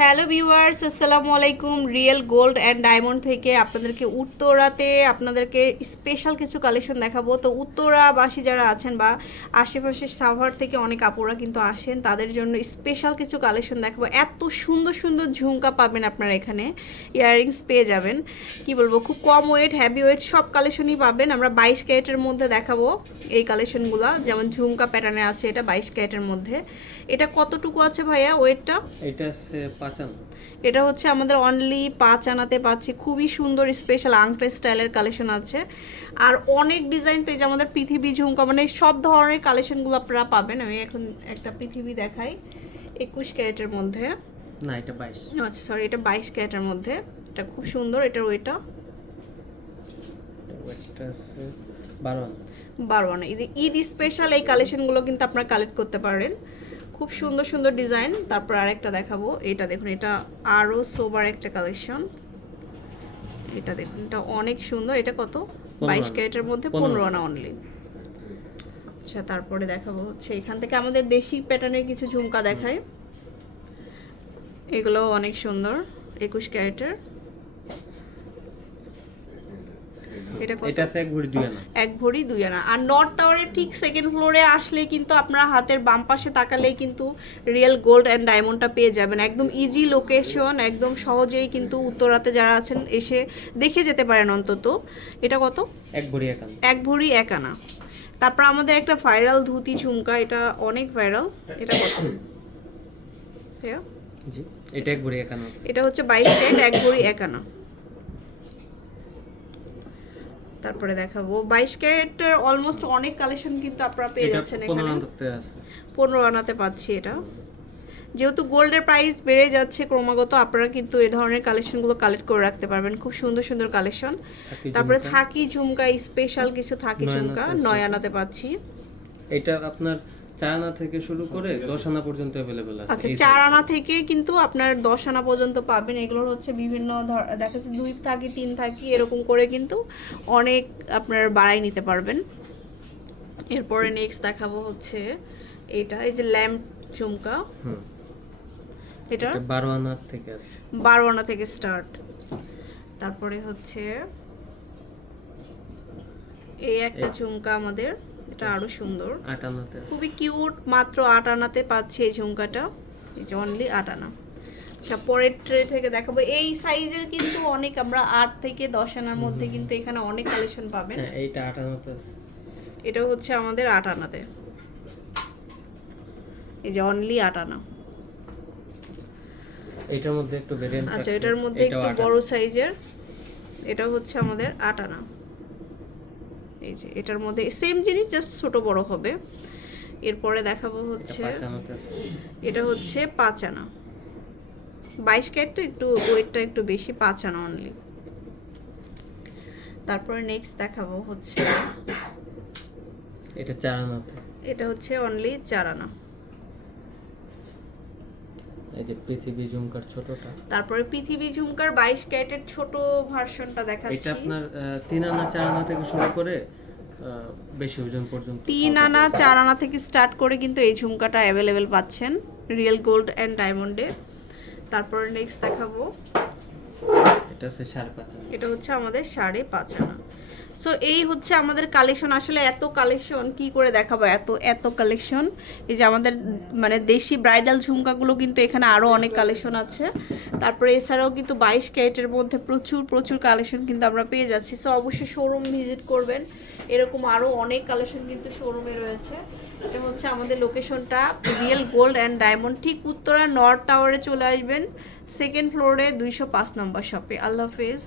Hello viewers, আসসালামু আলাইকুম। Real gold and diamond থেকে আপনাদেরকে উত্তরাতে আপনাদেরকে স্পেশাল কিছু কালেকশন দেখাবো। তো উত্তরাবাসী যারা আছেন বা আশেপাশে সাভার থেকে অনেক আপুরা কিন্তু আসেন, তাদের জন্য স্পেশাল কিছু কালেকশন দেখাবো। এত সুন্দর সুন্দর ঝুমকা পাবেন আপনারা এখানে। ইয়াররিংস পেয়ে যাবেন। কি বলব, খুব কম ওয়েট হ্যাভি ওয়েট সব কালেকশনই পাবেন। আমরা বাইশ ক্যারেটের মধ্যে দেখাবো এই কালেকশনগুলো। যেমন ঝুমকা প্যাটার্নে আছে এটা বাইশ ক্যারেটের মধ্যে। এটা কতটুকু আছে ভাইয়া ওয়েটটা এটা এটা হচ্ছে আমাদের অনলি পাঁচ আনাতে পাচ্ছি। খুবই সুন্দর স্পেশাল আংটে স্টাইলের কালেকশন আছে। আর অনেক ডিজাইন তো এই যে আমাদের পৃথিবী ঝুমকা মানে সব ধরনের কালেকশনগুলো আপনারা পাবেন। আমি এখন একটা পৃথিবী দেখাই একুশ ক্যারেটের মধ্যে। না এটা বাইশ। আচ্ছা সরি এটা বাইশ ক্যারেটের মধ্যে। এটা খুব সুন্দর এটার ওইটা বারো আনা। ঈদ স্পেশাল এই কালেকশনগুলো কিন্তু আপনারা কালেক্ট করতে পারেন। খুব সুন্দর সুন্দর ডিজাইন তারপর আরেকটা দেখাবো। এটা দেখুন এটা আরও সোবার একটা কালেকশন এটা দেখুন এটা অনেক সুন্দর। এটা কত? বাইশ ক্যারেটের মধ্যে পনেরো আনা। অনলি আচ্ছা তারপরে দেখাবো হচ্ছে এখান থেকে আমাদের দেশি প্যাটার্নের কিছু ঝুমকা দেখায় এগুলো অনেক সুন্দর একুশ ক্যারেটের। এটা এটা এক ভরি দুই আনা। এক ভরি দুই আনা। আর নর্থ টাওয়ারের ঠিক সেকেন্ড ফ্লোরে আসলে কিন্তু আপনারা হাতের বাম পাশে তাকালেই কিন্তু রিয়েল গোল্ড অ্যান্ড ডায়মন্ডটা পেয়ে যাবেন। একদম ইজি লোকেশন একদম সহজেই কিন্তু উত্তরাতে যারা আছেন এসে দেখে যেতে পারেন অন্তত। এটা কত? এক ভরি এক আনা। এক ভরি এক আনা। তারপর আমাদের একটা ভাইরাল ধুতি ঝুমকা এটা অনেক ভাইরাল এটা কত? এটা এক ভরি এক আনা এটা হচ্ছে বাইশ এক ভরি এক আনা। তারপরে দেখাবো। বাইশ ক্যারেটের অলমোস্ট অনেক কালেকশন কিন্তু আপনারা পেয়ে যাচ্ছেন এখানে। পনেরো আনাতে পাচ্ছি এটা। যেহেতু গোল্ডের প্রাইস বেড়ে যাচ্ছে ক্রমাগত আপনারা কিন্তু এ ধরনের কালেকশনগুলো কালেক্ট করে রাখতে পারবেন। খুব সুন্দর সুন্দর কালেকশন তারপরে থাকি ঝুমকা স্পেশাল কিছু থাকি ঝুমকা নয় আনাতে পাচ্ছি। এটা আপনার চার আনা থেকে শুরু করে দশ আনা পর্যন্ত অ্যাভেলেবেল আছে। আচ্ছা চার আনা থেকে কিন্তু আপনার দশ আনা পর্যন্ত পাবেন। এগুলোর হচ্ছে বিভিন্ন ধর দেখা যাচ্ছে দুই থাকি তিন থাকি এরকম করে কিন্তু অনেক আপনার বাড়াই নিতে পারবেন। এরপরে নেক্সট দেখাবো হচ্ছে এটা এই যে ল্যাম্প ঝুমকা। এটা বারো আনার থেকে আছে। বারো আনা থেকে স্টার্ট তারপরে হচ্ছে এই একটা ঝুমকা আমাদের। এটা আরও সুন্দর। আট আনাতে আছে। খুবই কিউট মাত্র আট আনাতে পাচ্ছে এই ঝুমকাটা। এই যে অনলি আট আনা আচ্ছা পরের ট্রে থেকে দেখাবো। এই সাইজের কিন্তু অনেক আমরা আট থেকে দশ আনার মধ্যে কিন্তু এখানে অনেক কালেকশন পাবেন। হ্যাঁ এইটা আট আনাতে এটা হচ্ছে আমাদের আট আনাতে এই যে অনলি আট আনা এটার মধ্যে একটু আচ্ছা এটার মধ্যে একটু বড় সাইজের এটা হচ্ছে আমাদের আট আনা এই যে এটার মধ্যে সেম জিনিস জাস্ট ছোট বড় হবে। এরপরে দেখাবো হচ্ছে এটা হচ্ছে পাঁচ আনা বাইশ ক্যারেট তো একটু ওয়েটটা একটু বেশি পাঁচ আনা অনলি তারপরে নেক্সট দেখাবো হচ্ছে এটা চারানা এটা হচ্ছে অনলি চার আনা এই যে পৃথিবী ঝুমকার ছোটটা। তারপরে পৃথিবী ঝুমকার বাইশ ক্যারেটের ছোট ভার্সনটা এটা আপনার তিন আনা চার আনা থেকে শুরু করে বেশি ওজন পর্যন্ত তিন আনা চার আনা থেকে স্টার্ট করে কিন্তু এই ঝুমকাটা অ্যাভেলেবেল পাচ্ছেন রিয়েল গোল্ড অ্যান্ড ডায়মন্ডে তারপরে নেক্সট দেখাবো। এটা হচ্ছে সাড়ে পাঁচ আনা। এটা হচ্ছে আমাদের সাড়ে পাঁচ আনা। সো এই হচ্ছে আমাদের কালেকশন আসলে এত কালেকশন কি করে দেখাবো? এত এত কালেকশন এই যে আমাদের মানে দেশি ব্রাইডাল ঝুমকাগুলো কিন্তু এখানে আরও অনেক কালেকশন আছে। তারপরে এছাড়াও কিন্তু বাইশ ক্যারেটের মধ্যে প্রচুর প্রচুর কালেকশন কিন্তু আমরা পেয়ে যাচ্ছি। সো অবশ্যই শোরুম ভিজিট করবেন। এরকম আরও অনেক কালেকশন কিন্তু শোরুমে রয়েছে। এটা হচ্ছে আমাদের লোকেশনটা রিয়েল গোল্ড অ্যান্ড ডায়মন্ড ঠিক উত্তরা নর্থ টাওয়ারে চলে আসবেন। সেকেন্ড ফ্লোরে দুইশো পাঁচ নম্বর শপে আল্লাহ হাফেজ।